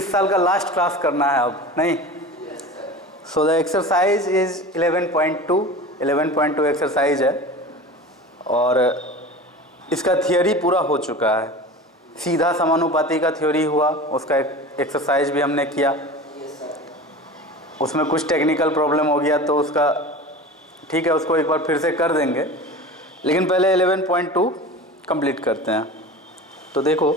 इस साल का लास्ट क्लास करना है अब, नहीं? So the exercise is 11.2 exercise है और इसका थियोरी पूरा हो चुका है। सीधा समानुपाती का थ्योरी हुआ, उसका एक एक्सरसाइज भी हमने किया। उसमें कुछ टेक्निकल प्रॉब्लम हो गया तो उसका ठीक है, उसको एक बार फिर से कर देंगे, लेकिन पहले 11.2 कंप्लीट करते हैं। तो देखो,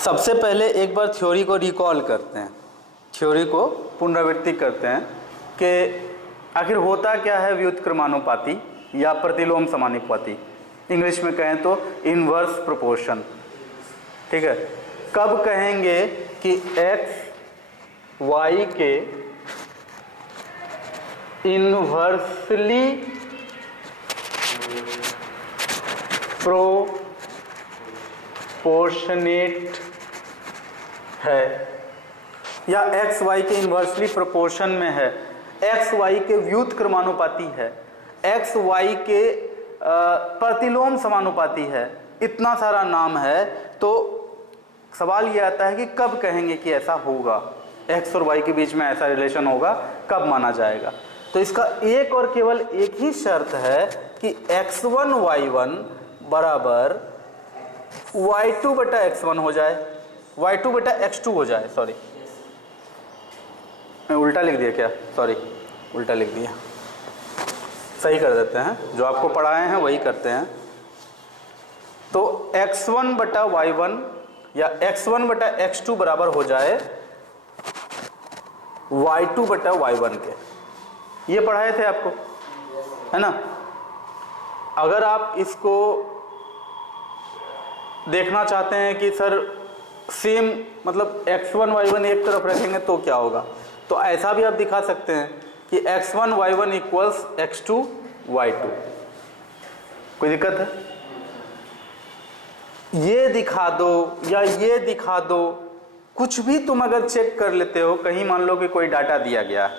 सबसे पहले एक बार थ्योरी को रिकॉल करते हैं, थ्योरी को पुनरावृत्ति करते हैं कि आखिर होता क्या है व्युत्क्रमानुपाती या प्रतिलोम समानुपाती, इंग्लिश में कहें तो इनवर्स प्रोपोर्शन। ठीक है, कब कहेंगे कि x y के इनवर्सली प्रोपोर्शनेट है या x y के इनवर्सली प्रोपोर्शन में है, x y के व्युत्क्रमानुपाती है, x y के प्रतिलोम समानुपाती है, इतना सारा नाम है। तो सवाल ये आता है कि कब कहेंगे कि ऐसा होगा, x और y के बीच में ऐसा रिलेशन होगा, कब माना जाएगा? तो इसका एक और केवल एक ही शर्त है कि x1 y1 बराबर y2 बटा x1 हो जाए, y2 बटा x2 हो जाए। सॉरी, मैं उल्टा लिख दिया क्या? सॉरी, उल्टा लिख दिया, सही कर देते हैं, जो आपको पढ़ाए हैं वही करते हैं। तो x1 बटा y1 या x1 बटा x2 बराबर हो जाए y2 बटा y1 के। ये पढ़ाए थे आपको, है ना? अगर आप इसको देखना चाहते हैं कि सर सेम मतलब x1 y1 एक तरफ रखेंगे तो क्या होगा, तो ऐसा भी आप दिखा सकते हैं कि x1 y1 equals x2 y2। कोई दिक्कत है? ये दिखा दो या ये दिखा दो, कुछ भी तुम अगर चेक कर लेते हो, कहीं मान लो कि कोई डाटा दिया गया है,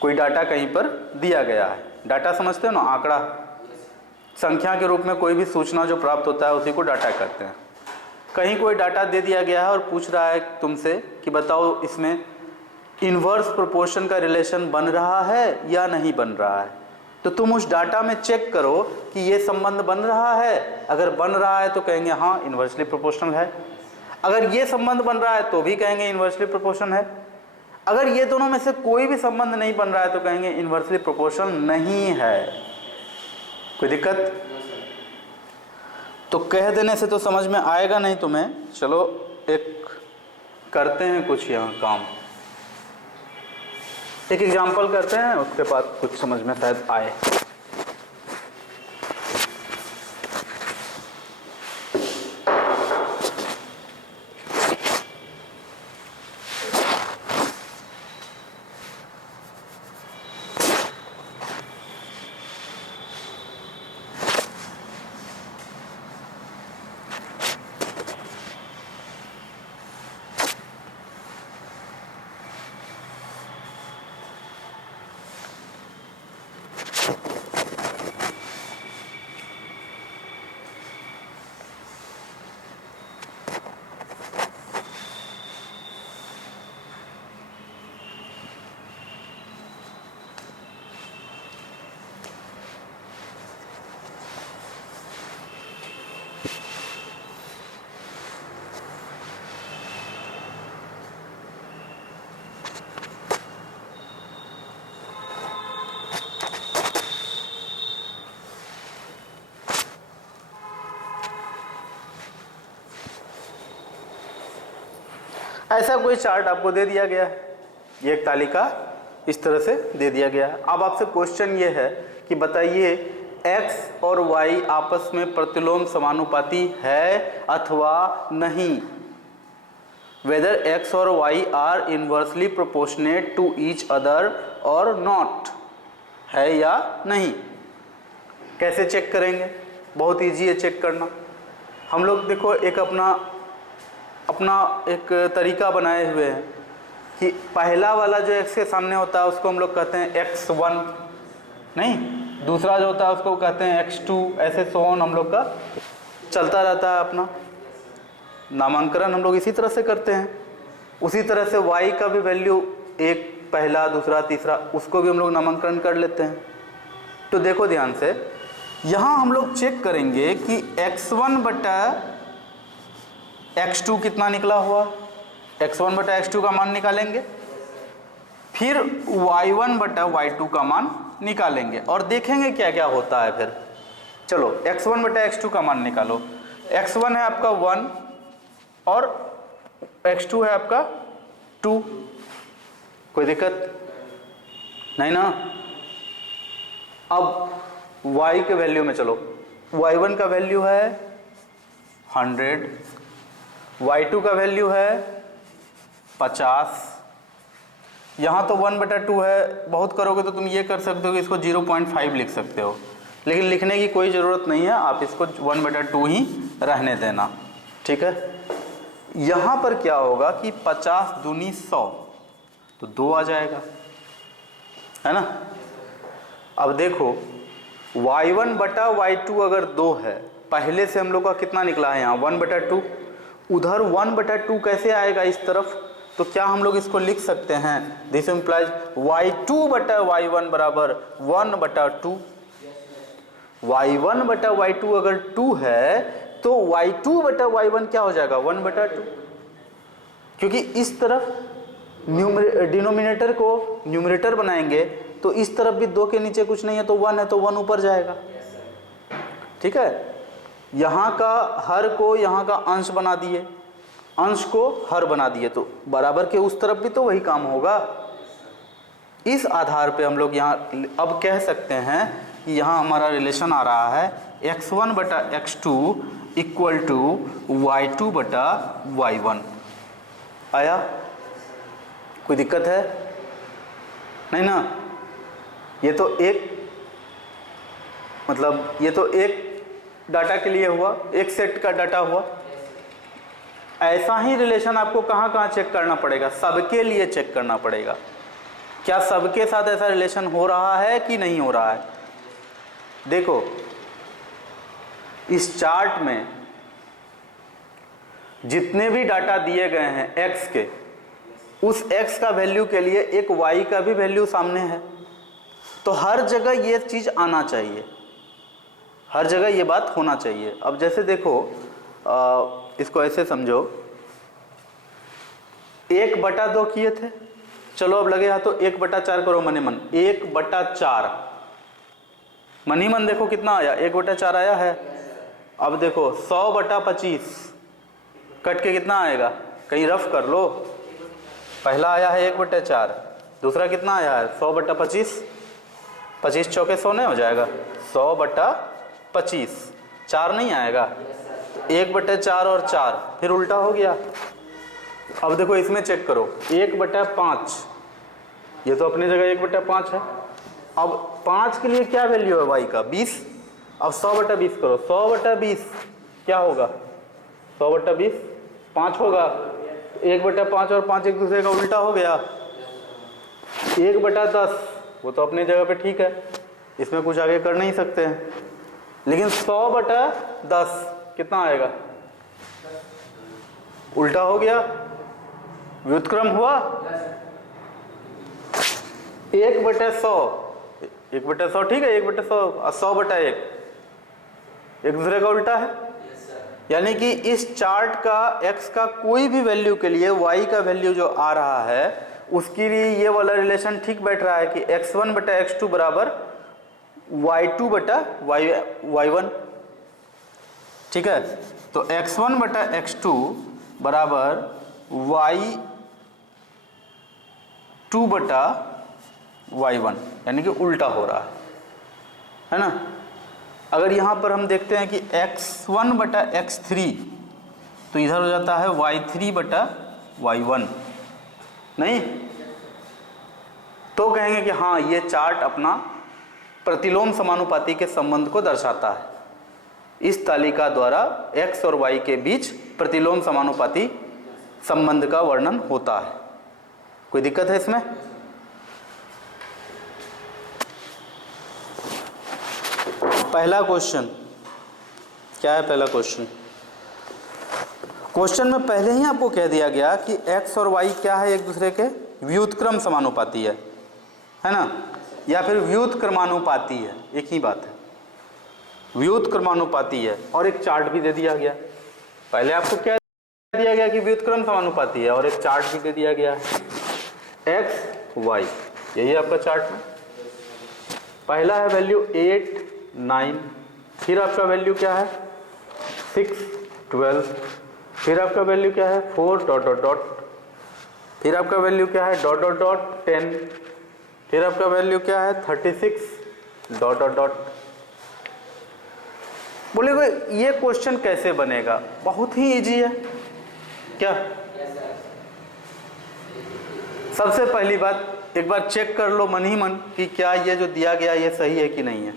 कोई डाटा कहीं पर दिया गया है, डाटा समझते हो ना, आंकड़ा, संख्या के रूप में कोई भी सूचना जो प्राप्त होता है उसी को डाटा कहते हैं। कहीं कोई डाटा दे दिया गया है और पूछ रहा है तुमसे कि बताओ इसमें इनवर्स प्रोपोर्शन का रिलेशन बन रहा है या नहीं बन रहा है, तो तुम उस डाटा में चेक करो कि ये संबंध बन रहा है। अगर बन रहा है तो कहेंगे हाँ इनवर्सली प्रोपोर्शनल है, अगर ये संबंध बन रहा है तो भी कहेंगे इनवर्सली प्रोपोर्शनल है, अगर ये दोनों में से कोई भी संबंध नहीं बन रहा है तो कहेंगे इनवर्सली प्रोपोर्शनल नहीं है। कोई दिक्कत? तो कह देने से तो समझ में आएगा नहीं तुम्हें। चलो एक करते हैं कुछ यहाँ काम, एक एग्जाम्पल करते हैं, उसके बाद कुछ समझ में शायद आए। ऐसा कोई चार्ट आपको दे दिया गया है, ये एक तालिका इस तरह से दे दिया गया है। अब आपसे क्वेश्चन ये है कि बताइए x और y आपस में प्रतिलोम समानुपाती है अथवा नहीं, वेदर x और y are inversely proportionate to each other और नॉट, है या नहीं। कैसे चेक करेंगे? बहुत इजी है चेक करना। हम लोग देखो एक अपना एक तरीका बनाए हुए हैं कि पहला वाला जो x के सामने होता है उसको हम लोग कहते हैं x1, नहीं दूसरा जो होता है उसको कहते हैं x2, ऐसे सो ऑन हम लोग का चलता रहता है अपना नामांकन हम लोग इसी तरह से करते हैं। उसी तरह से y का भी वैल्यू एक, पहला, दूसरा, तीसरा, उसको भी हम लोग नामांकन कर लेते हैं। तो देखो ध्यान से, यहाँ हम लोग चेक करेंगे कि x1 बटा x2 कितना निकला हुआ, x1 बटा x2 का मान निकालेंगे, फिर y1 बटा y2 का मान निकालेंगे और देखेंगे क्या क्या होता है फिर। चलो x1 बटा x2 का मान निकालो। x1 है आपका 1 और x2 है आपका 2, कोई दिक्कत नहीं ना। अब y के वैल्यू में चलो, y1 का वैल्यू है 100, y2 का वैल्यू है 50, यहाँ तो 1/2 है, बहुत करोगे तो तुम ये कर सकते हो कि इसको 0.5 लिख सकते हो, लेकिन लिखने की कोई ज़रूरत नहीं है, आप इसको 1/2 ही रहने देना, ठीक है। यहाँ पर क्या होगा कि 50 दूनी 100 तो 2 आ जाएगा, है ना। अब देखो y1 बटा y2 अगर 2 है, पहले से हम लोग का कितना निकला है यहाँ 1/2, उधर 1/2 कैसे आएगा इस तरफ, तो क्या हम लोग इसको लिख सकते हैं, दिस इम्प्लाइज y2 बटा y1 बराबर 1/2। y1 बटा y2 अगर 2 है तो y2 बटा y1 क्या हो जाएगा 1/2, क्योंकि इस तरफ डिनोमिनेटर को न्यूमरेटर बनाएंगे तो इस तरफ भी 2 के नीचे कुछ नहीं है तो 1 है तो 1 ऊपर जाएगा, ठीक है। यहाँ का हर को यहाँ का अंश बना दिए, अंश को हर बना दिए, तो बराबर के उस तरफ भी तो वही काम होगा। इस आधार पे हम लोग यहाँ अब कह सकते हैं कि यहाँ हमारा रिलेशन आ रहा है x1 बटा x2 इक्वल टू y2 बटा y1। आया, कोई दिक्कत है नहीं ना। ये तो एक मतलब ये तो एक डाटा के लिए हुआ, एक सेट का डाटा हुआ। ऐसा ही रिलेशन आपको कहाँ कहाँ चेक करना पड़ेगा, सबके लिए चेक करना पड़ेगा। क्या सबके साथ ऐसा रिलेशन हो रहा है कि नहीं हो रहा है। देखो इस चार्ट में जितने भी डाटा दिए गए हैं x के, उस x का वैल्यू के लिए एक y का भी वैल्यू सामने है, तो हर जगह ये चीज आना चाहिए, हर जगह ये बात होना चाहिए। अब जैसे देखो इसको ऐसे समझो, 1/2 किए थे, चलो अब लगे हाथों 1/4 करो मने मन, 1/4 मन ही मन देखो कितना आया, 1/4 आया है। अब देखो 100/25 कट के कितना आएगा, कहीं रफ कर लो। पहला आया है 1/4, दूसरा कितना आया है 100/25, 25 चौके 100 नहीं हो जाएगा, 100/25, 4 नहीं आएगा, 1/4 और 4 फिर उल्टा हो गया। अब देखो इसमें चेक करो 1/5, ये तो अपनी जगह 1/5 है। अब 5 के लिए क्या वैल्यू है y का 20, अब 100/20 करो, 100/20 क्या होगा 100/20 5 होगा, 1/5 और 5 एक दूसरे का उल्टा हो गया। 1/10 वो तो अपनी जगह पे ठीक है, इसमें कुछ आगे कर नहीं सकते हैं, लेकिन 100/10 कितना आएगा, उल्टा हो गया, व्युत्क्रम हुआ। 1/100, 1/100 ठीक है, 1/100, 100/1 एक दूसरे का उल्टा है। यानी कि इस चार्ट का x का कोई भी वैल्यू के लिए y का वैल्यू जो आ रहा है उसके लिए ये वाला रिलेशन ठीक बैठ रहा है कि x1 बटा x2 बराबर y2 बटा y1, ठीक है। तो x1 बटा x2 बराबर y2 बटा y1, यानी कि उल्टा हो रहा है ना। अगर यहाँ पर हम देखते हैं कि x1 बटा x3 तो इधर हो जाता है y3 बटा y1, नहीं तो कहेंगे कि हाँ ये चार्ट अपना प्रतिलोम समानुपाती के संबंध को दर्शाता है। इस तालिका द्वारा x और y के बीच प्रतिलोम समानुपाती संबंध का वर्णन होता है। कोई दिक्कत है इसमें? पहला क्वेश्चन क्या है? पहला क्वेश्चन, क्वेश्चन में पहले ही आपको कह दिया गया कि x और y क्या है? एक दूसरे के व्युत्क्रम समानुपाती है ना, या फिर व्युत्क्रमानुपाती है, एक ही बात है, व्युत्क्रमानुपाती है। और एक चार्ट भी दे दिया गया। पहले आपको क्या दिया गया कि व्युत्क्रम समानुपाती है, और एक चार्ट भी दे दिया गया है x y, यही आपका चार्ट है। पहला है वैल्यू 8 9, फिर आपका वैल्यू क्या है 6 12, फिर आपका वैल्यू क्या है 4 डॉट डॉट डॉट, फिर आपका वैल्यू क्या है डॉट डॉट डॉट 10, फिर आपका वैल्यू क्या है 36 डॉट डॉट डॉट। बोलेगा ये क्वेश्चन कैसे बनेगा? बहुत ही इजी है। क्या? सबसे पहली बात, एक बार चेक कर लो मन ही मन कि क्या ये जो दिया गया ये सही है कि नहीं है।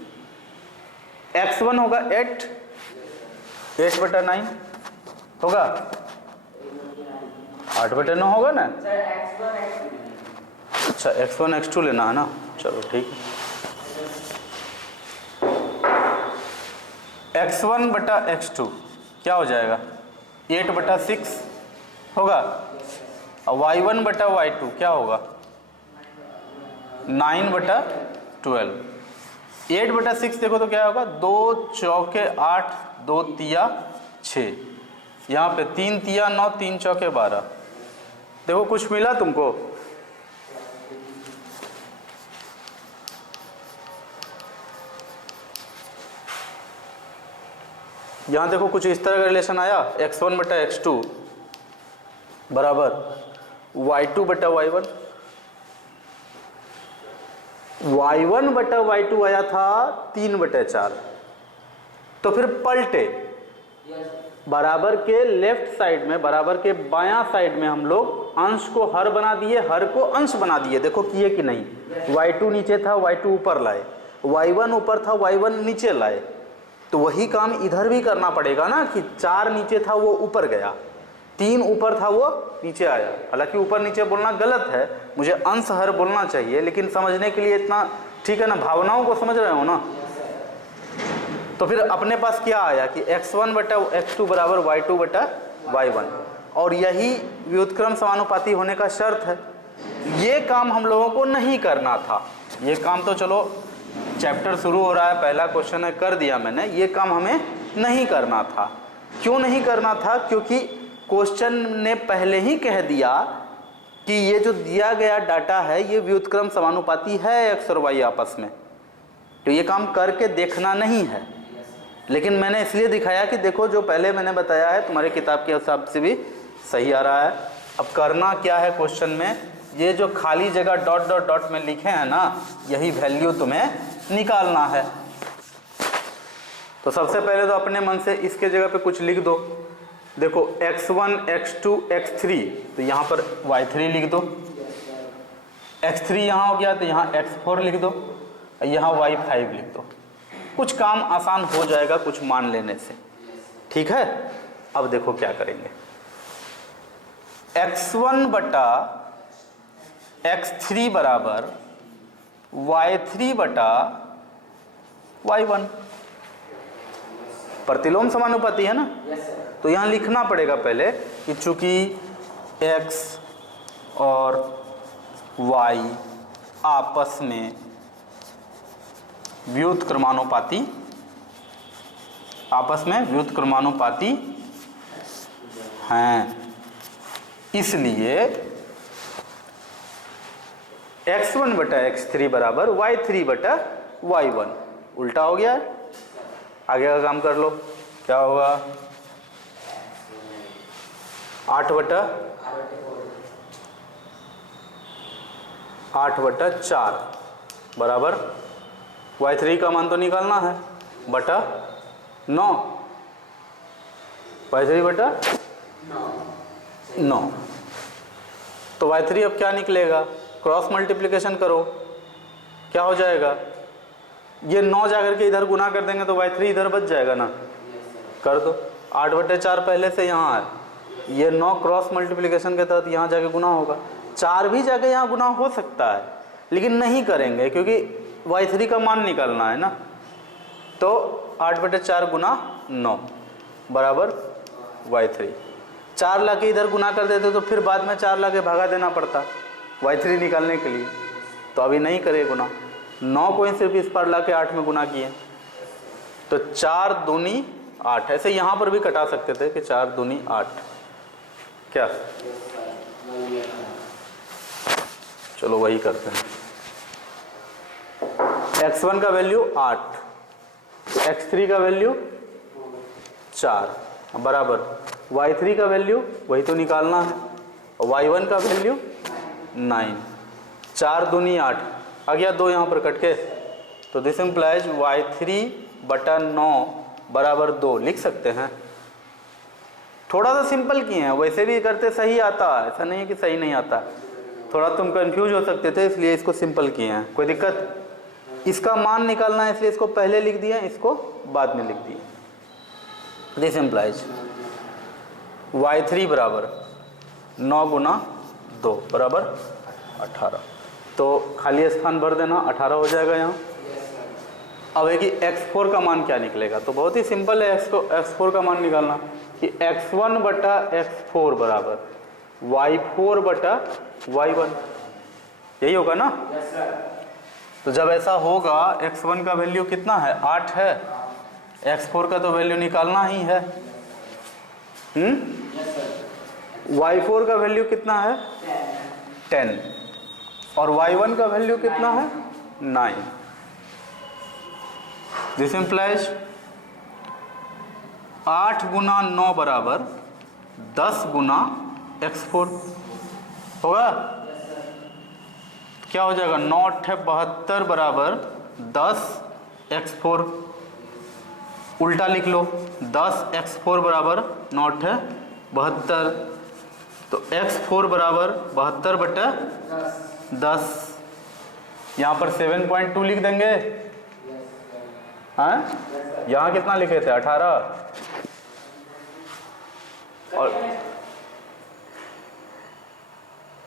x1 होगा 8 बटा 9 होगा, 8 बटा 9 होगा ना। अच्छा x1 x2 लेना है ना, चलो ठीक है। x1 बटा x2 क्या हो जाएगा 8 बटा 6 होगा, और y1 बटा y2 क्या होगा 9 बटा 12। 8 बटा 6 देखो तो क्या होगा 2 चौके 8, 2 तिया 6, यहाँ पे 3 तिया 9, 3 चौके 12। देखो कुछ मिला तुमको? यहाँ देखो कुछ इस तरह का रिलेशन आया, x1 बटा x2 बराबर y2 बटा y1। y1 बटा y2 आया था 3 बटा 4, तो फिर पलटे बराबर के लेफ्ट साइड में, बराबर के बायां साइड में हम लोग अंश को हर बना दिए, हर को अंश बना दिए। देखो किए कि नहीं, y2 नीचे था y2 ऊपर लाए, y1 ऊपर था y1 नीचे लाए, तो वही काम इधर भी करना पड़ेगा ना कि 4 नीचे था वो ऊपर गया, 3 ऊपर था वो नीचे आया। हालांकि ऊपर नीचे बोलना गलत है, मुझे अंश हर बोलना चाहिए, लेकिन समझने के लिए इतना ठीक है ना, भावनाओं को समझ रहे हो ना। तो फिर अपने पास क्या आया कि x1 बटा x2 बराबर y2 बटा y1, और यही व्युत्क्रम समानुपाती होने का शर्त है। ये काम हम लोगों को नहीं करना था। ये काम तो चलो चैप्टर शुरू हो रहा है, पहला क्वेश्चन है कर दिया मैंने, ये काम हमें नहीं करना था। क्यों नहीं करना था? क्योंकि क्वेश्चन ने पहले ही कह दिया कि ये जो दिया गया डाटा है ये व्युत्क्रम समानुपाती है x और y आपस में, तो ये काम करके देखना नहीं है। लेकिन मैंने इसलिए दिखाया कि देखो जो पहले मैंने बताया है तुम्हारे किताब के हिसाब से भी सही आ रहा है। अब करना क्या है क्वेश्चन में, ये जो खाली जगह डॉट डॉट डॉट में लिखे हैं ना, यही वैल्यू तुम्हें निकालना है। तो सबसे पहले तो अपने मन से इसके जगह पे कुछ लिख दो। देखो x1 x2 x3, तो यहाँ पर y3 लिख दो, x3 यहाँ हो गया तो यहाँ x4 लिख दो, यहाँ y5 लिख दो। कुछ काम आसान हो जाएगा कुछ मान लेने से, ठीक है। अब देखो क्या करेंगे, x1 बटा x3 बराबर y3 बटा y1, प्रतिलोम समानुपाती है ना। तो यहाँ लिखना पड़ेगा पहले कि चूंकि x और y आपस में व्युत्क्रमानुपाती हैं, इसलिए x1 बटा x3 बराबर y3 बटा y1। उल्टा हो गया है, आगे का काम कर लो। क्या होगा 8 बटा 4 बराबर y3 का मान तो निकालना है बटा 9, y3 बटा 9। तो y3 अब क्या निकलेगा, क्रॉस मल्टीप्लिकेशन करो, क्या हो जाएगा, ये 9 जाकर के इधर गुना कर देंगे तो y3 इधर बच जाएगा ना, कर दो। 8 बटे 4 पहले से यहाँ है, ये 9 क्रॉस मल्टीप्लिकेशन के तहत यहाँ जाके गुना होगा। 4 भी जाके यहाँ गुना हो सकता है, लेकिन नहीं करेंगे क्योंकि y3 का मान निकालना है ना। तो 8/4 गुना 9 बराबर y3। 4 ला के इधर गुना कर देते तो फिर बाद में 4 ला के भागा देना पड़ता y3 निकालने के लिए, तो अभी नहीं करे गुना। 9 को ही सिर्फ इस पर ला के 8 में गुना किए, तो 4 दूनी 8। ऐसे यहाँ पर भी कटा सकते थे कि 4 दूनी 8, क्या? चलो वही करते हैं। x1 का वैल्यू 8, x3 का वैल्यू 4 बराबर y3 का वैल्यू वही तो निकालना है, y1 का वैल्यू 9। 4 दूनी 8 आ गया, 2 यहाँ पर कट के, तो दिस इम्प्लाइज y3/9 बराबर 2 लिख सकते हैं। थोड़ा सा सिंपल किए हैं, वैसे भी करते सही आता है, ऐसा नहीं है कि सही नहीं आता, थोड़ा तुम कंफ्यूज हो सकते थे इसलिए इसको सिंपल किए हैं। कोई दिक्कत? इसका मान निकालना है इसलिए इसको पहले लिख दिया, इसको बाद में लिख दिया। दिस इम्प्लाइज y3 बराबर 9 गुना 2 बराबर 18, तो खाली स्थान भर देना, 18 हो जाएगा यहाँ। अब है कि x4 का मान क्या निकलेगा, तो बहुत ही सिंपल है x4 का मान निकालना कि x1/x4 बराबर y4/y1, यही होगा ना? तो जब ऐसा होगा x1 का वैल्यू कितना है 8 है, x4 का तो वैल्यू निकालना ही है। y4 का वैल्यू कितना है 10 और y1 का वैल्यू कितना है 9। दिस इम्प्लाइज 8 गुना 9 बराबर 10 गुना x4 होगा। क्या हो जाएगा 9 × 72 बराबर 10 x4, उल्टा लिख लो 10 x4 बराबर 9 × 72, तो x4 बराबर 72/10। यहाँ पर 7.2 लिख देंगे। हाँ, यहाँ कितना लिखे थे 18, और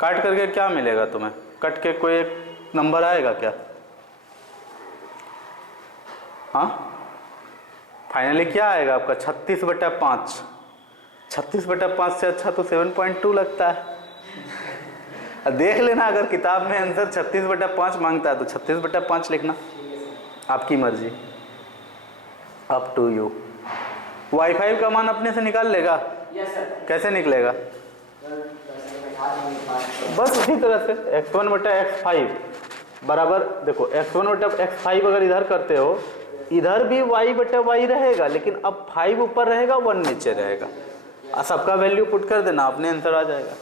काट करके क्या मिलेगा तुम्हें? कट के कोई एक नंबर आएगा क्या? हाँ, फाइनली क्या आएगा आपका 36/5। 36/5 से अच्छा तो 7.2 लगता है। देख लेना, अगर किताब में आंसर 36/5 मांगता है तो 36/5 लिखना, आपकी मर्जी, अप टू यू। y5 का मान अपने से निकाल लेगा? Yes sir. कैसे निकलेगा? बस उसी तरह से x1/x5 बराबर, देखो x1/x5 अगर इधर करते हो, इधर भी y/y रहेगा, लेकिन अब 5 ऊपर रहेगा 1 नीचे रहेगा, सबका वैल्यू पुट कर देना, अपने आंसर आ जाएगा।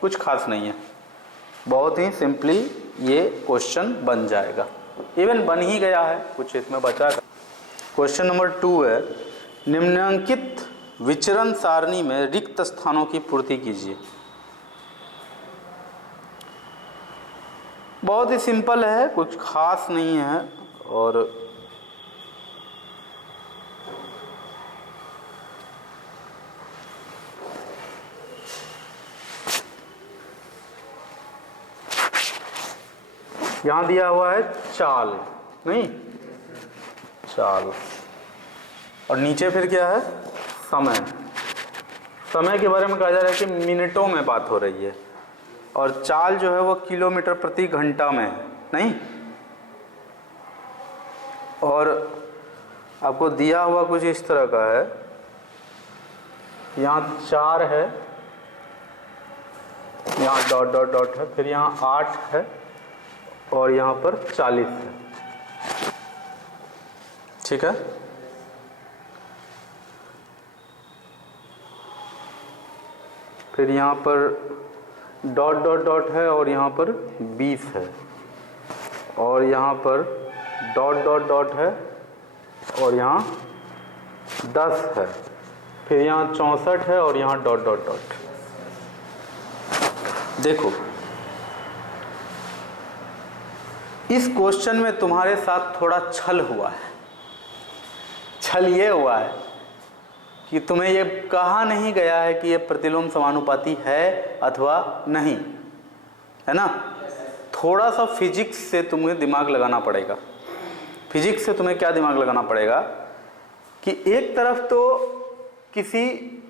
कुछ खास नहीं है, बहुत ही सिंपली ये क्वेश्चन बन जाएगा, इवन बन ही गया है, कुछ इसमें बचा। क्वेश्चन नंबर 2 है, निम्नलिखित विचरण सारणी में रिक्त स्थानों की पूर्ति कीजिए। बहुत ही सिंपल है, कुछ खास नहीं है, और यहाँ दिया हुआ है चाल, नहीं चाल, और नीचे फिर क्या है समय। समय के बारे में कहा जा रहा है कि मिनटों में बात हो रही है, और चाल जो है वो किलोमीटर प्रति घंटा में है, नहीं। और आपको दिया हुआ कुछ इस तरह का है, यहाँ 4 है, यहाँ डॉट डॉट डॉट है, फिर यहाँ 8 है, और यहाँ पर 40 है, ठीक है। फिर यहाँ पर डॉट डॉट डॉट है, और यहाँ पर 20 है, और यहाँ पर डॉट डॉट डॉट है, और यहाँ 10 है, फिर यहाँ 64 है, और यहाँ डॉट डॉट डॉट। देखो, इस क्वेश्चन में तुम्हारे साथ थोड़ा छल हुआ है। छल ये हुआ है कि तुम्हें ये कहा नहीं गया है कि ये प्रतिलोम समानुपाती है अथवा नहीं, है ना। थोड़ा सा फिजिक्स से तुम्हें दिमाग लगाना पड़ेगा। फिजिक्स से तुम्हें क्या दिमाग लगाना पड़ेगा कि एक तरफ तो किसी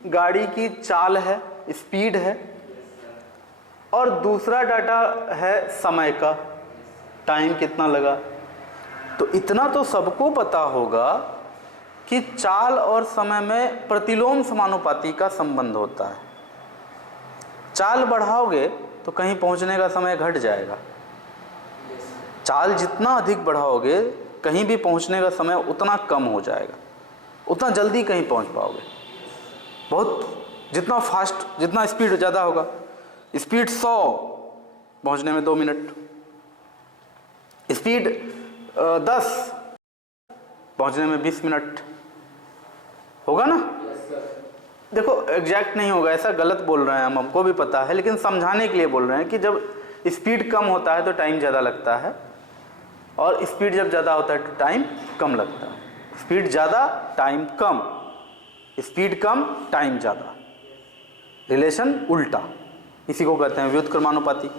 गाड़ी की चाल है, स्पीड है, और दूसरा डाटा है समय का, टाइम कितना लगा। तो इतना तो सबको पता होगा कि चाल और समय में प्रतिलोम समानुपाती का संबंध होता है। चाल बढ़ाओगे तो कहीं पहुंचने का समय घट जाएगा, चाल जितना अधिक बढ़ाओगे कहीं भी पहुंचने का समय उतना कम हो जाएगा, उतना जल्दी कहीं पहुंच पाओगे। बहुत जितना फास्ट, जितना स्पीड ज़्यादा होगा, स्पीड 100 पहुंचने में 2 मिनट, स्पीड 10 पहुंचने में 20 मिनट होगा ना। देखो एग्जैक्ट नहीं होगा, ऐसा गलत बोल रहे हैं हम, हमको भी पता है, लेकिन समझाने के लिए बोल रहे हैं कि जब स्पीड कम होता है तो टाइम ज़्यादा लगता है, और स्पीड जब ज़्यादा होता है तो टाइम कम लगता है। स्पीड ज़्यादा टाइम कम, स्पीड कम टाइम ज़्यादा, रिलेशन उल्टा, इसी को कहते हैं व्युत्क्रमानुपाती।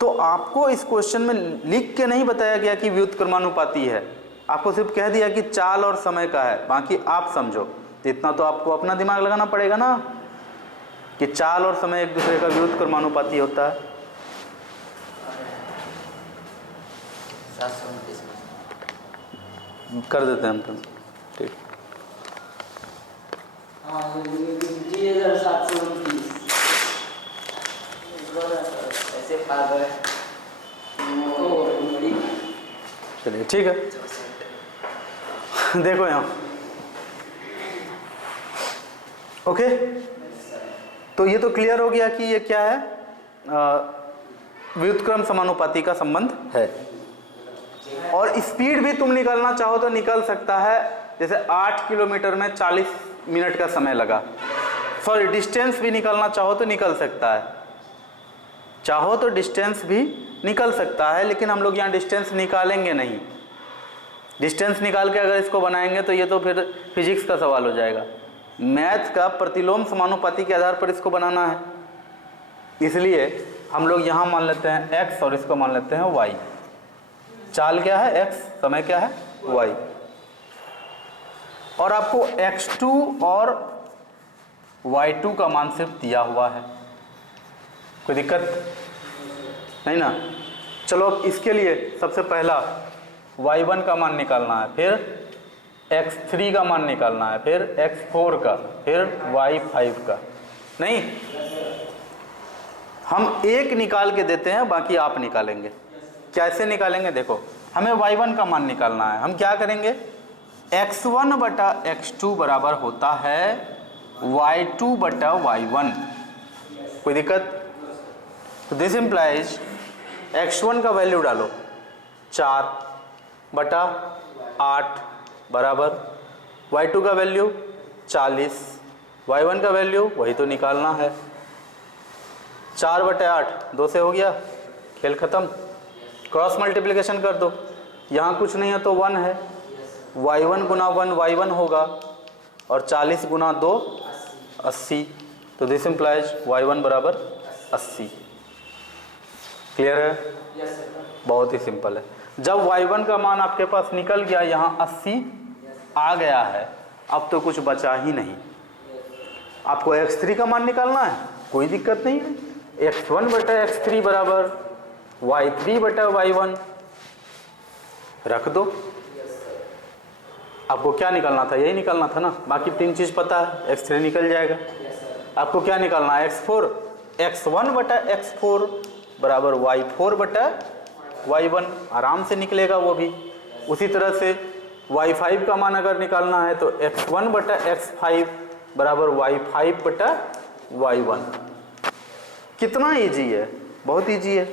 तो आपको इस क्वेश्चन में लिख के नहीं बताया गया कि व्युत्क्रमानुपाती है, आपको सिर्फ कह दिया कि चाल और समय का है, बाकी आप समझो। इतना तो आपको अपना दिमाग लगाना पड़ेगा ना कि चाल और समय एक दूसरे का व्युत्क्रमानुपाती होता है। कर देते हैं हम तुम, ठीक। चलिए ठीक है, देखो यहाँ ओके। तो ये तो क्लियर हो गया कि ये क्या है, व्युत्क्रम समानुपाती का संबंध है। और स्पीड भी तुम निकालना चाहो तो निकल सकता है, जैसे 8 किलोमीटर में 40 मिनट का समय लगा। सॉरी, डिस्टेंस भी निकालना चाहो तो निकल सकता है, चाहो तो डिस्टेंस भी निकल सकता है, लेकिन हम लोग यहाँ डिस्टेंस निकालेंगे नहीं। डिस्टेंस निकाल के अगर इसको बनाएंगे तो ये तो फिर फिजिक्स का सवाल हो जाएगा। मैथ का प्रतिलोम समानुपाती के आधार पर इसको बनाना है, इसलिए हम लोग यहाँ मान लेते हैं x और इसको मान लेते हैं y। चाल क्या है x, समय क्या है y, और आपको x2 और y2 का मान सिर्फ दिया हुआ है, कोई दिक्कत नहीं ना। चलो इसके लिए सबसे पहला y1 का मान निकालना है, फिर x3 का मान निकालना है, फिर x4 का, फिर y5 का। नहीं, हम एक निकाल के देते हैं, बाकी आप निकालेंगे। कैसे निकालेंगे देखो, हमें y1 का मान निकालना है। हम क्या करेंगे, x1 बटा x2 बराबर होता है y2 बटा y1। कोई दिक्कत? तो दिस इम्प्लाइज x1 का वैल्यू डालो 4 बटा 8 बराबर y2 का वैल्यू 40, y1 का वैल्यू वही तो निकालना है। 4 बटे 8 2 से हो गया, खेल ख़त्म। क्रॉस मल्टीप्लिकेशन कर दो, यहाँ कुछ नहीं है तो 1 है, y1 गुना 1 y1 होगा, और 40 गुना 2 80। तो दिस इम्प्लाइज y1 बराबर 80। क्लियर है? बहुत ही सिंपल है। जब y1 का मान आपके पास निकल गया, यहाँ 80 आ गया है, अब तो कुछ बचा ही नहीं। आपको x3 का मान निकालना है, कोई दिक्कत नहीं है। x1 बटा x3 बराबर y3 बटा y1 रख दो। आपको क्या निकालना था, यही निकालना था ना, बाकी 3 चीज़ पता है, x3 निकल जाएगा। आपको क्या निकालना है, x4, x1 बटा x4 बराबर y4 बटा y1, आराम से निकलेगा वो भी। उसी तरह से y5 का मान अगर निकालना है तो x1 बटा x5 बराबर y5 बटा y1। कितना इजी है, बहुत इजी है।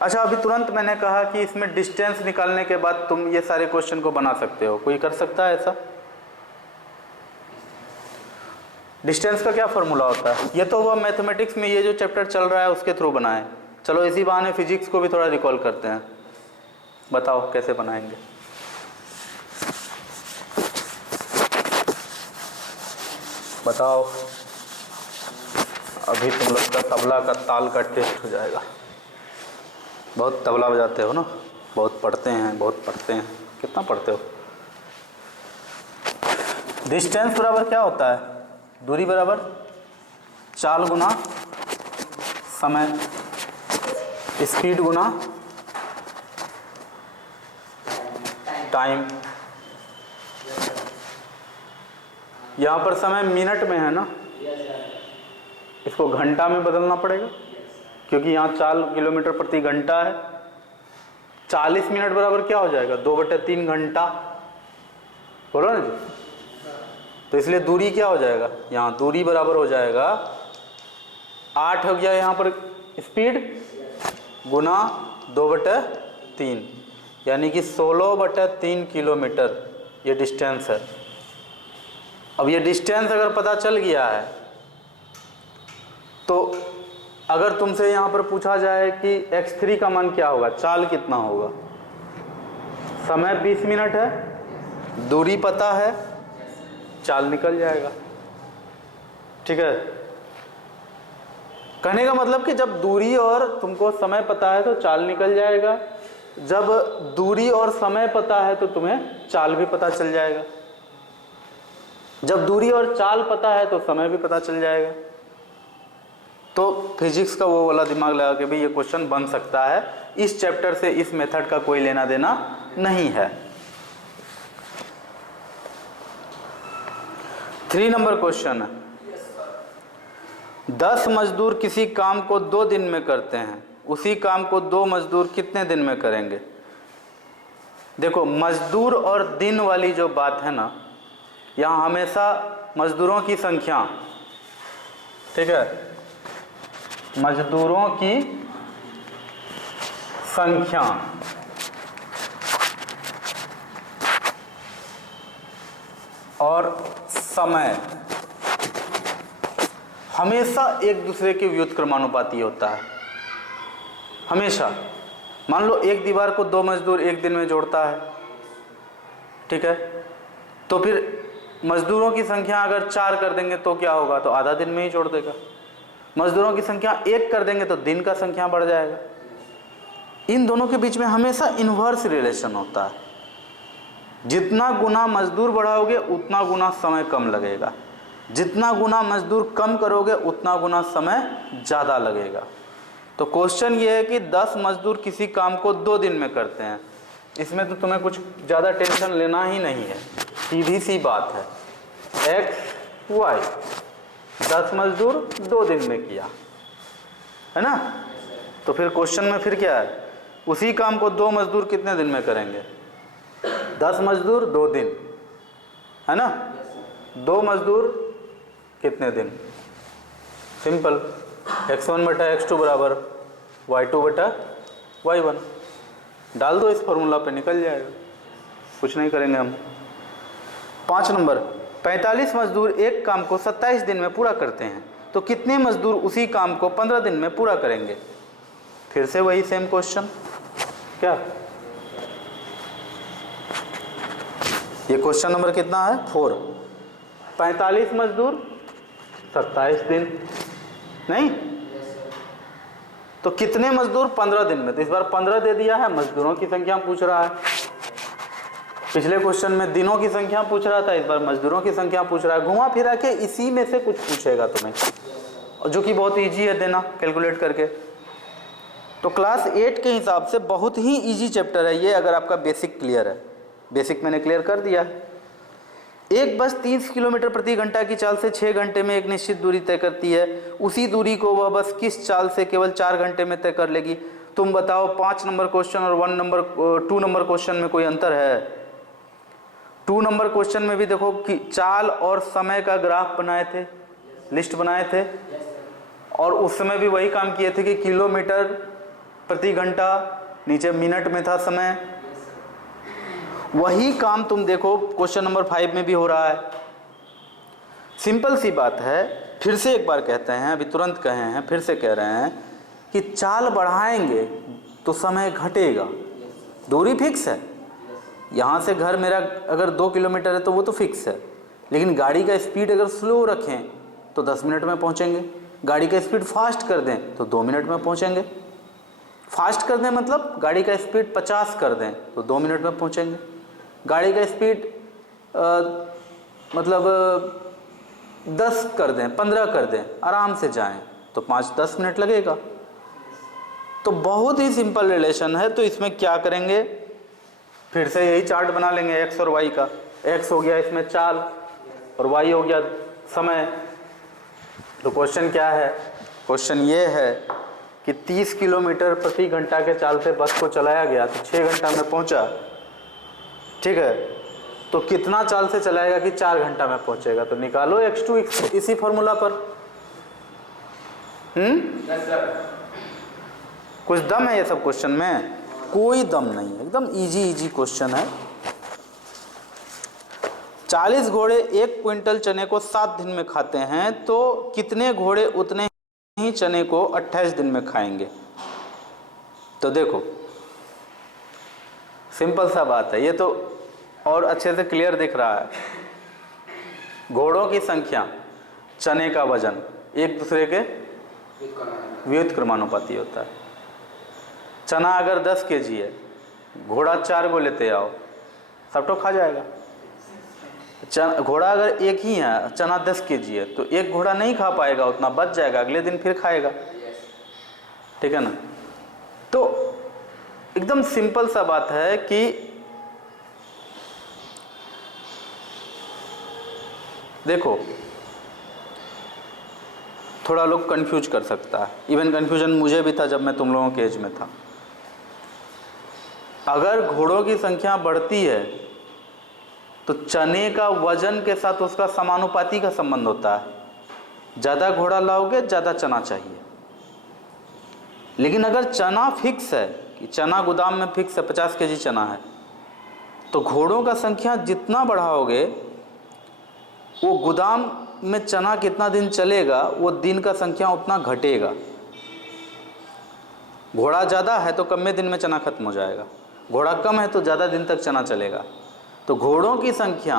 अच्छा, अभी तुरंत मैंने कहा कि इसमें डिस्टेंस निकालने के बाद तुम ये सारे क्वेश्चन को बना सकते हो। कोई कर सकता है ऐसा? डिस्टेंस का क्या फॉर्मूला होता है? ये तो वह मैथमेटिक्स में ये जो चैप्टर चल रहा है उसके थ्रू बनाए। चलो इसी बहाने फिजिक्स को भी थोड़ा रिकॉल करते हैं। बताओ कैसे बनाएंगे? बताओ, अभी तुम लोग का तबला का ताल का टेस्ट हो जाएगा। बहुत तबला बजाते हो ना। बहुत पढ़ते हैं, बहुत पढ़ते हैं। कितना पढ़ते हो? डिस्टेंस बराबर क्या होता है? दूरी बराबर चाल गुना समय, स्पीड गुना टाइम। यहाँ पर समय मिनट में है ना, इसको घंटा में बदलना पड़ेगा क्योंकि यहाँ 4 किलोमीटर प्रति घंटा है। 40 मिनट बराबर क्या हो जाएगा? 2/3 घंटा, बोलो ना जी। तो इसलिए दूरी क्या हो जाएगा? यहाँ दूरी बराबर हो जाएगा 8 हो गया यहाँ पर स्पीड गुना 2/3, यानी कि 16/3 किलोमीटर ये डिस्टेंस है। अब ये डिस्टेंस अगर पता चल गया है तो अगर तुमसे यहाँ पर पूछा जाए कि x3 का मान क्या होगा, चाल कितना होगा, समय 20 मिनट है, दूरी पता है, चाल निकल जाएगा। ठीक है, कहने का मतलब कि जब दूरी और तुमको समय पता है तो चाल निकल जाएगा, जब दूरी और समय पता है तो तुम्हें चाल भी पता चल जाएगा, जब दूरी और चाल पता है तो समय भी पता चल जाएगा। तो फिजिक्स का वो वाला दिमाग लगा के भी ये क्वेश्चन बन सकता है। इस चैप्टर से इस मेथड का कोई लेना देना नहीं है। 3 नंबर क्वेश्चन है, 10 मजदूर किसी काम को 2 दिन में करते हैं, उसी काम को 2 मजदूर कितने दिन में करेंगे? देखो, मजदूर और दिन वाली जो बात है ना, यहाँ हमेशा मजदूरों की संख्या, ठीक है, मजदूरों की संख्या और समय हमेशा एक दूसरे के व्युत्क्रमानुपाती होता है। हमेशा मान लो एक दीवार को 2 मजदूर एक दिन में जोड़ता है, ठीक है, तो फिर मजदूरों की संख्या अगर 4 कर देंगे तो क्या होगा? तो आधा दिन में ही जोड़ देगा। मजदूरों की संख्या 1 कर देंगे तो दिन का संख्या बढ़ जाएगा। इन दोनों के बीच में हमेशा इन्वर्स रिलेशन होता है। जितना गुना मजदूर बढ़ाओगे उतना गुना समय कम लगेगा, जितना गुना मजदूर कम करोगे उतना गुना समय ज़्यादा लगेगा। तो क्वेश्चन ये है कि 10 मजदूर किसी काम को 2 दिन में करते हैं, इसमें तो तुम्हें कुछ ज़्यादा टेंशन लेना ही नहीं है, सीधी सी बात है। एक्स वाई 10 मजदूर 2 दिन में किया है ना, तो फिर क्वेश्चन में फिर क्या है? उसी काम को 2 मजदूर कितने दिन में करेंगे? 10 मजदूर 2 दिन, है ना, 2 मजदूर कितने दिन? सिंपल, x1 बटा x2 बराबर y2 बटा y1, डाल दो इस फॉर्मूला पे, निकल जाएगा, कुछ नहीं करेंगे हम। 5 नंबर, 45 मजदूर एक काम को 27 दिन में पूरा करते हैं, तो कितने मजदूर उसी काम को 15 दिन में पूरा करेंगे? फिर से वही सेम क्वेश्चन, क्या ये क्वेश्चन नंबर कितना है? 4। 45 मजदूर 27 दिन नहीं, तो कितने मजदूर 15 दिन में? तो इस बार 15 दे दिया है, मजदूरों की संख्या पूछ रहा है। पिछले क्वेश्चन में दिनों की संख्या पूछ रहा था, इस बार मजदूरों की संख्या पूछ रहा है। घुमा फिरा के इसी में से कुछ पूछेगा तुम्हें, जो कि बहुत इजी है देना कैलकुलेट करके। तो क्लास 8 के हिसाब से बहुत ही इजी चैप्टर है ये, अगर आपका बेसिक क्लियर है। बेसिक मैंने क्लियर कर दिया है। एक बस 30 किलोमीटर प्रति घंटा की चाल से 6 घंटे में एक निश्चित दूरी तय करती है, उसी दूरी को वह बस किस चाल से केवल 4 घंटे में तय कर लेगी? तुम बताओ, 5 नंबर क्वेश्चन और 2 नंबर क्वेश्चन में कोई अंतर है? 2 नंबर क्वेश्चन में भी देखो कि चाल और समय का ग्राफ बनाए थे, लिस्ट बनाए थे, और उस समय भी वही काम किए थे कि किलोमीटर प्रति घंटा, नीचे मिनट में था समय। वही काम तुम देखो क्वेश्चन नंबर 5 में भी हो रहा है। सिंपल सी बात है, फिर से एक बार कहते हैं, अभी तुरंत कहे हैं, फिर से कह रहे हैं कि चाल बढ़ाएंगे तो समय घटेगा। दूरी फिक्स है, यहाँ से घर मेरा अगर 2 किलोमीटर है तो वो तो फिक्स है, लेकिन गाड़ी का स्पीड अगर स्लो रखें तो 10 मिनट में पहुँचेंगे, गाड़ी का स्पीड फास्ट कर दें तो 2 मिनट में पहुँचेंगे। फास्ट कर दें मतलब गाड़ी का स्पीड 50 कर दें तो 2 मिनट में पहुंचेंगे। गाड़ी का स्पीड मतलब 10 कर दें, 15 कर दें, आराम से जाएं तो 5-10 मिनट लगेगा। तो बहुत ही सिंपल रिलेशन है। तो इसमें क्या करेंगे, फिर से यही चार्ट बना लेंगे x और y का। x हो गया इसमें चाल और y हो गया समय। तो क्वेश्चन क्या है, क्वेश्चन ये है कि 30 किलोमीटर प्रति घंटा के चाल से बस को चलाया गया तो 6 घंटा में पहुंचा, ठीक है। तो कितना चाल से चलाएगा कि 4 घंटा में पहुंचेगा, तो निकालो x2 इसी फॉर्मूला पर। कुछ दम है ये सब क्वेश्चन में? कोई दम नहीं है, एकदम इजी क्वेश्चन है। 40 घोड़े 1 क्विंटल चने को 7 दिन में खाते हैं तो कितने घोड़े उतने ही चने को 28 दिन में खाएंगे? तो देखो सिंपल सा बात है, ये तो और अच्छे से क्लियर दिख रहा है। घोड़ों की संख्या, चने का वजन एक दूसरे के व्युत्क्रमानुपाती होता है। चना अगर 10 kg है, घोड़ा 4 गो लेते आओ, सब तो खा जाएगा। घोड़ा अगर एक ही है, चना 10 kg है, तो एक घोड़ा नहीं खा पाएगा, उतना बच जाएगा, अगले दिन फिर खाएगा, ठीक है ना। तो एकदम सिंपल सा बात है कि देखो थोड़ा लोग कंफ्यूज कर सकता है, इवन कंफ्यूजन मुझे भी था जब मैं तुम लोगों के एज में था। अगर घोड़ों की संख्या बढ़ती है तो चने का वजन के साथ उसका समानुपाती का संबंध होता है। ज़्यादा घोड़ा लाओगे ज़्यादा चना चाहिए। लेकिन अगर चना फिक्स है कि चना गोदाम में फिक्स है, 50 kg चना है, तो घोड़ों का संख्या जितना बढ़ाओगे वो गोदाम में चना कितना दिन चलेगा, वो दिन का संख्या उतना घटेगा। घोड़ा ज़्यादा है तो कम में दिन में चना खत्म हो जाएगा, घोड़ा कम है तो ज़्यादा दिन तक चना चलेगा। तो घोड़ों की संख्या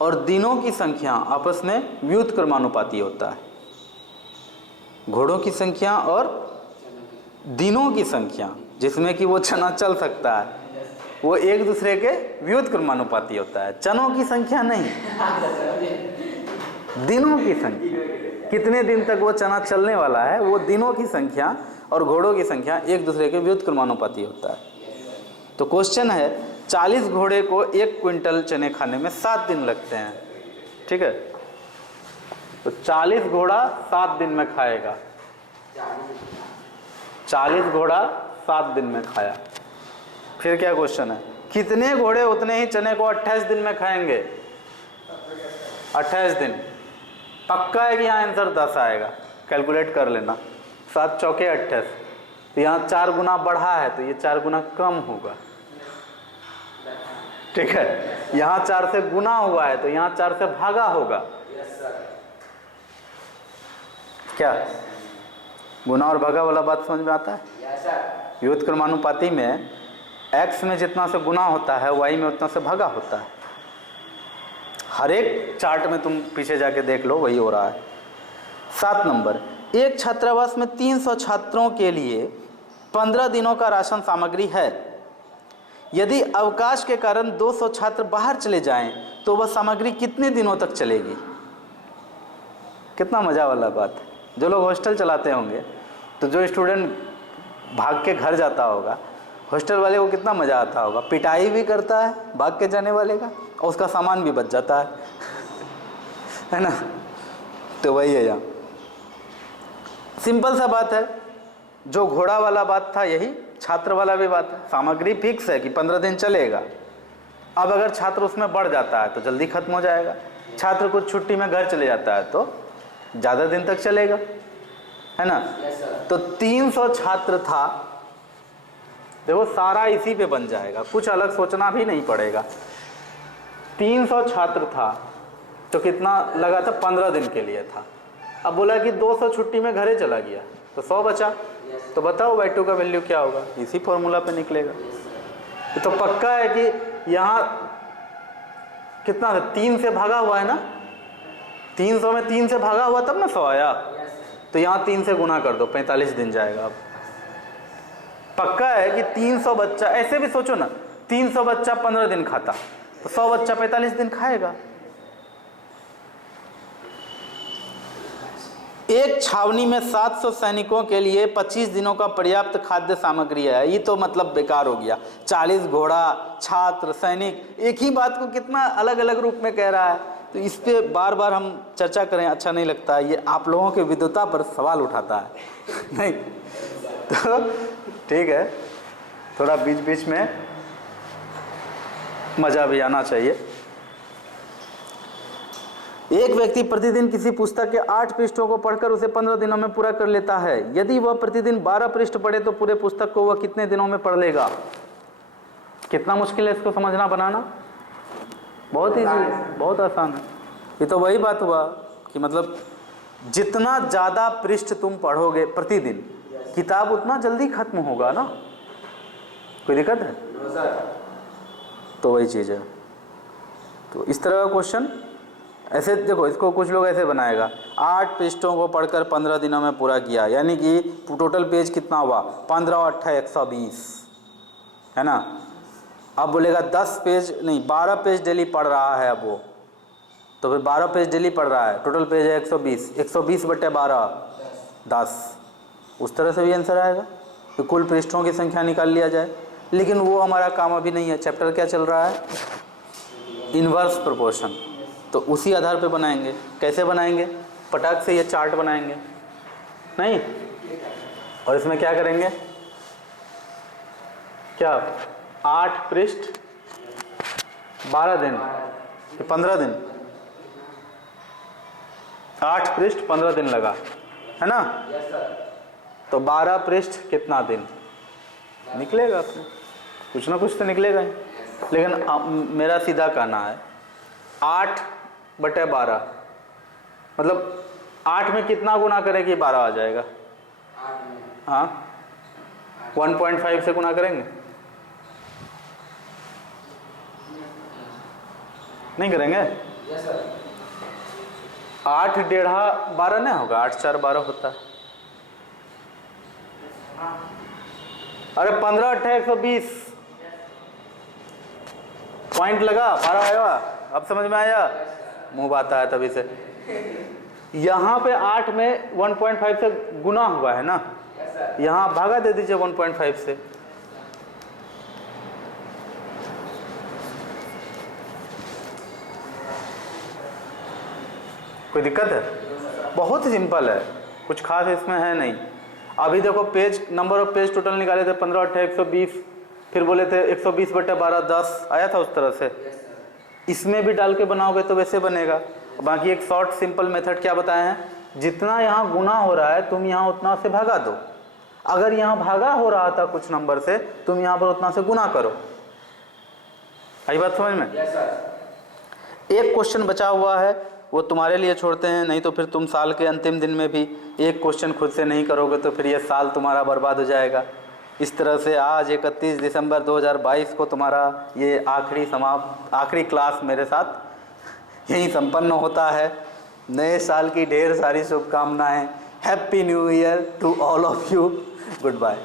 और दिनों की संख्या आपस में व्युत्क्रमानुपाती होता है। घोड़ों की संख्या और दिनों की संख्या जिसमें कि वो चना चल सकता है, वो एक दूसरे के व्युत्क्रमानुपाती होता है। चनों की संख्या नहीं, दिनों की संख्या, कितने दिन तक वो चना चलने वाला है, वो दिनों की संख्या और घोड़ों की संख्या एक दूसरे के व्युत्क्रमानुपाती होता है। तो क्वेश्चन है 40 घोड़े को 1 क्विंटल चने खाने में 7 दिन लगते हैं, ठीक है। तो 40 घोड़ा 7 दिन में खाएगा, 40 घोड़ा 7 दिन में खाया। फिर क्या क्वेश्चन है, कितने घोड़े उतने ही चने को 28 दिन में खाएंगे? 28 दिन पक्का है कि यहाँ आंसर 10 आएगा, कैलकुलेट कर लेना। 7 चौके 28, तो यहाँ 4 गुना बढ़ा है तो ये 4 गुना कम होगा, ठीक है। यहाँ 4 से गुना हुआ है तो यहाँ 4 से भागा होगा। क्या गुना और भागा वाला बात समझ में आता है? व्युत्क्रमानुपाती में x में जितना से गुना होता है y में उतना से भागा होता है। हर एक चार्ट में तुम पीछे जाके देख लो, वही हो रहा है। 7 नंबर, एक छात्रावास में 300 छात्रों के लिए 15 दिनों का राशन सामग्री है। यदि अवकाश के कारण 200 छात्र बाहर चले जाएं तो वह सामग्री कितने दिनों तक चलेगी? कितना मजा वाला बात है। जो लोग हॉस्टल चलाते होंगे तो जो स्टूडेंट भाग के घर जाता होगा, हॉस्टल वाले को कितना मज़ा आता होगा। पिटाई भी करता है भाग के जाने वाले का और उसका सामान भी बच जाता है ना। तो वही है, यहाँ सिंपल सा बात है। जो घोड़ा वाला बात था यही छात्र वाला भी बात है। सामग्री फिक्स है कि 15 दिन चलेगा। अब अगर छात्र उसमें बढ़ जाता है तो जल्दी खत्म हो जाएगा। छात्र कुछ छुट्टी में घर चले जाता है तो ज़्यादा दिन तक चलेगा, है ना। तो 300 छात्र था, देखो सारा इसी पे बन जाएगा, कुछ अलग सोचना भी नहीं पड़ेगा। 300 छात्र था तो कितना लगा था? 15 दिन के लिए था। अब बोला कि 200 छुट्टी में घरे चला गया तो 100 बचा। तो बताओ y2 का वैल्यू क्या होगा? इसी फॉर्मूला पे निकलेगा। तो पक्का है कि यहाँ कितना था? 3 से भागा हुआ है ना। 300 में 3 से भागा हुआ तब ना 100 आया। तो यहाँ 3 से गुना कर दो, 45 दिन जाएगा। अब पक्का है कि 300 बच्चा, ऐसे भी सोचो ना, 300 बच्चा 15 दिन खाता तो 100 बच्चा 45 दिन खाएगा। एक छावनी में 700 सैनिकों के लिए 25 दिनों का पर्याप्त खाद्य सामग्री है। ये तो मतलब बेकार हो गया। 40 घोड़ा, छात्र, सैनिक, एक ही बात को कितना अलग अलग रूप में कह रहा है। तो इस पे बार बार हम चर्चा करें अच्छा नहीं लगता, ये आप लोगों के विद्वता पर सवाल उठाता है नहीं तो ठीक है, थोड़ा बीच बीच में मजा भी आना चाहिए। एक व्यक्ति प्रतिदिन किसी पुस्तक के 8 पृष्ठों को पढ़कर उसे 15 दिनों में पूरा कर लेता है। यदि वह प्रतिदिन 12 पृष्ठ पढ़े तो पूरे पुस्तक को वह कितने दिनों में पढ़ लेगा? कितना मुश्किल है इसको समझना, बनाना? बहुत इजी, बहुत आसान है। ये तो वही बात हुआ कि मतलब जितना ज़्यादा पृष्ठ तुम पढ़ोगे प्रतिदिन, किताब उतना जल्दी खत्म होगा ना। कोई दिक्कत है? तो वही चीज़ है। तो इस तरह का क्वेश्चन ऐसे देखो, इसको कुछ लोग ऐसे बनाएगा, 8 पृष्ठों को पढ़कर 15 दिनों में पूरा किया, यानी कि टोटल पेज कितना हुआ? 15 और 8 120, है ना। अब बोलेगा 10 पेज नहीं 12 पेज डेली पढ़ रहा है अब वो, तो फिर 12 पेज डेली पढ़ रहा है, टोटल पेज है 120, 120 बटे 12 10। उस तरह से भी आंसर आएगा कि कुल पृष्ठों की संख्या निकाल लिया जाए। लेकिन वो हमारा काम अभी नहीं है। चैप्टर क्या चल रहा है? Inverse proportion. तो उसी आधार पे बनाएंगे। कैसे बनाएंगे? पटाख से ये चार्ट बनाएंगे नहीं, और इसमें क्या करेंगे? क्या 8 पृष्ठ 12 दिन, 15 दिन, 8 पृष्ठ 15 दिन लगा, है ना। तो 12 पृष्ठ कितना दिन निकलेगा? अपने कुछ ना कुछ तो निकलेगा ही। लेकिन मेरा सीधा कहना है 8 बटे 12, मतलब 8 में कितना गुना करें कि 12 आ जाएगा? हाँ, 1.5 से गुना करेंगे? नहीं करेंगे? 8 डेढ़ा 12 नहीं होगा, 8 4 12 होता है। अरे 15 8 120 पॉइंट लगा, 12 आया। अब समझ में आया? मुंह बात आया तभी से। यहाँ पे 8 में 1.5 से गुना हुआ है ना, यहाँ भागा दे दीजिए 1.5 से। कोई दिक्कत है? बहुत ही सिंपल है, कुछ खास इसमें है नहीं। अभी देखो page, number of page total निकाले थे 15 8 120, फिर बोले थे 120 बटे 12 10 आया था उस तरह से। इसमें भी डाल के बनाओगे तो वैसे बनेगा। बाकी एक शॉर्ट सिंपल मेथड क्या बताए हैं, जितना यहाँ गुना हो रहा है तुम यहाँ उतना से भागा दो। अगर यहाँ भागा हो रहा था कुछ नंबर से, तुम यहाँ पर उतना से गुना करो। आई बात समझ में? एक क्वेश्चन बचा हुआ है, वो तुम्हारे लिए छोड़ते हैं, नहीं तो फिर तुम साल के अंतिम दिन में भी एक क्वेश्चन खुद से नहीं करोगे तो फिर ये साल तुम्हारा बर्बाद हो जाएगा। इस तरह से आज 31 दिसंबर 2022 को तुम्हारा ये आखिरी क्लास मेरे साथ यही संपन्न होता है। नए साल की ढेर सारी शुभकामनाएं। Happy new year to all of you. Good bye.